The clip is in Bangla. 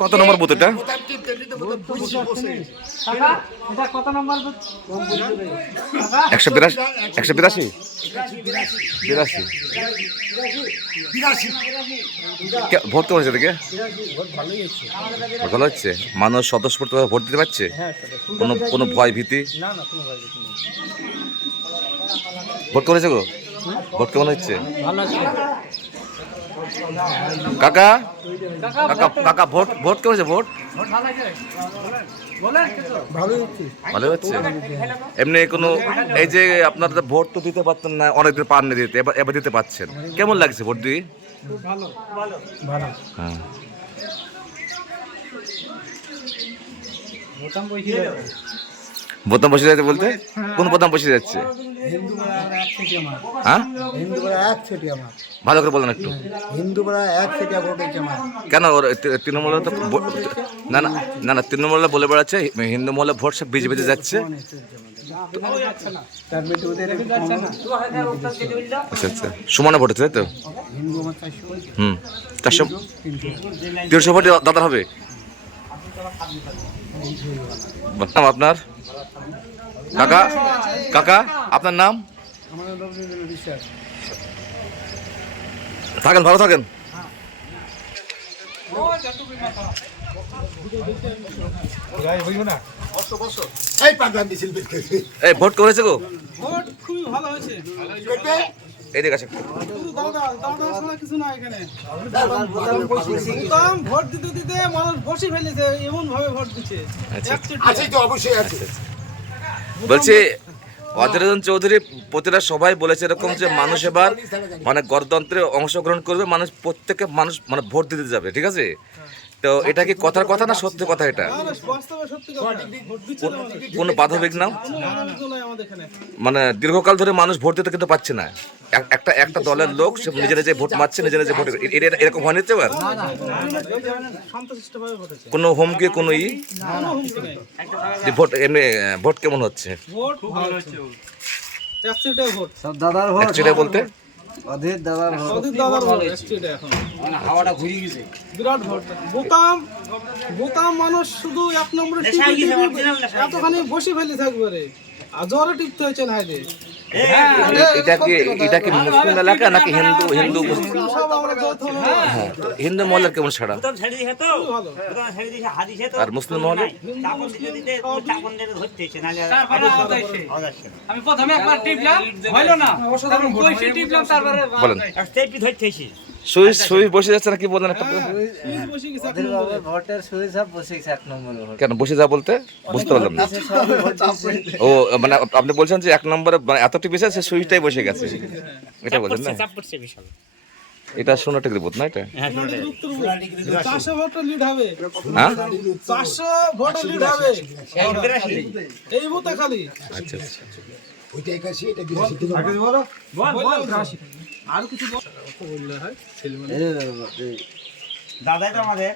কত নম্বর বুথ এটা? একশো বিরাশি একশো বিরাশি? বিরাশি। ভোট কেমন হচ্ছে এদিকে? ভালো হচ্ছে? মানুষ স্বতঃস্ফূর্ত ভোট দিতে পারছে? কোনো কোনো ভয় ভীতি? ভোট কেমন হচ্ছে গো? ভোট কেমন হচ্ছে? কাকা? কাকা কাকা, ভোট ভোট কেমন হচ্ছে ভোট? ভালো হচ্ছে। এমনি কোনো, এই যে আপনারা ভোট তো দিতে পারতেন না, অনেকদিন পাননি দিতে, এবার এবার দিতে পাচ্ছেন। কেমন লাগছে ভোট দিয়ে? হ্যাঁ। বোতাম বসে যাচ্ছে বলতে? কোন বোতাম বসে যাচ্ছে? হ্যাঁ ভালো করে বলেন একটু। কেন ওর তৃণমূলে না না না না তৃণমূলে বলে বেড়াচ্ছে হিন্দু মহলে ভোট সব বিজেপিতে যাচ্ছে। আচ্ছা আচ্ছা। সমানে ভোট হচ্ছে তাই তো? হুম। চারশো তিনশো ভোট দাদার হবে? আপনার। কাকা? কাকা? আপনার নাম? থাকেন ভালো থাকেন। এই। এই ভোট করেছে গো? আছে এখানে। একদম ভোট দিতে দিতে মানুষ বসে ফেলেছে এমন ভাবে ভোট দিচ্ছে। আচ্ছা। তো অবশ্যই আছে। বলছি অধীররঞ্জন চৌধুরী প্রতিটা সবাই বলেছে এরকম যে মানুষ এবার মানে গণতন্ত্রে অংশগ্রহণ করবে মানুষ প্রত্যেকে মানুষ মানে ভোট দিতে যাবে ঠিক আছে? তো এটা কি কথার কথা না সত্যি কথা এটা। কোনো বাধা বিঘ্ন কোনো বাধা নাই আমাদের এখানে মানে দীর্ঘকাল ধরে মানুষ ভোট দিতে কিন্তু পাচ্ছে না এক- একটা একটা দলের লোক সে নিজে নিজে ভোট মারছে নিজে নিজে ভোট এরকম হয়নি তো এবার শান্তশিষ্টভাবে কোনো হুমকি কোনো ই যে ভোট এমনি ভোট কেমন হচ্ছে ভোট ভালো হচ্ছে একচেটিয়া ভোট সব দাদার ভোট বলতে অধীর দাদার অধীর দাদার ভালো এখন। হাওয়াটা ঘুরে গেছে। বিরাট বোকাম বোকাম মানুষ শুধু এক নম্বরে এতখানি বসে ফেলে থাকবে রে আর জ্বরে টিপতে হয়েছে না রে এটা কি এটা কি মুসলিম এলাকা নাকি হিন্দু হিন্দু হ্যাঁ, হিন্দু মহলের কেমন ছাড়া আর মুসলিম মহলে? বলেন। সুইচ সুইচ বসে যাচ্ছে বলেন একটা ভোটের সুইচ সব বসে গেছে এক নম্বরে কেন বসে যা বলতে? বুঝতে পারলাম না। ও মানে আপনি বলছেন যে এক নম্বরে মানে এত টিপেছে সে সুইচটাই বসে গেছে। এটা বলছেন না? এটা সোনা টিকির বোধ না এটা? হ্যাঁ শোনো হ্যাঁ? আচ্ছা আচ্ছা। ওইটা কিছু কিছু বললে হয় এই, দাদাই তো আমাদের।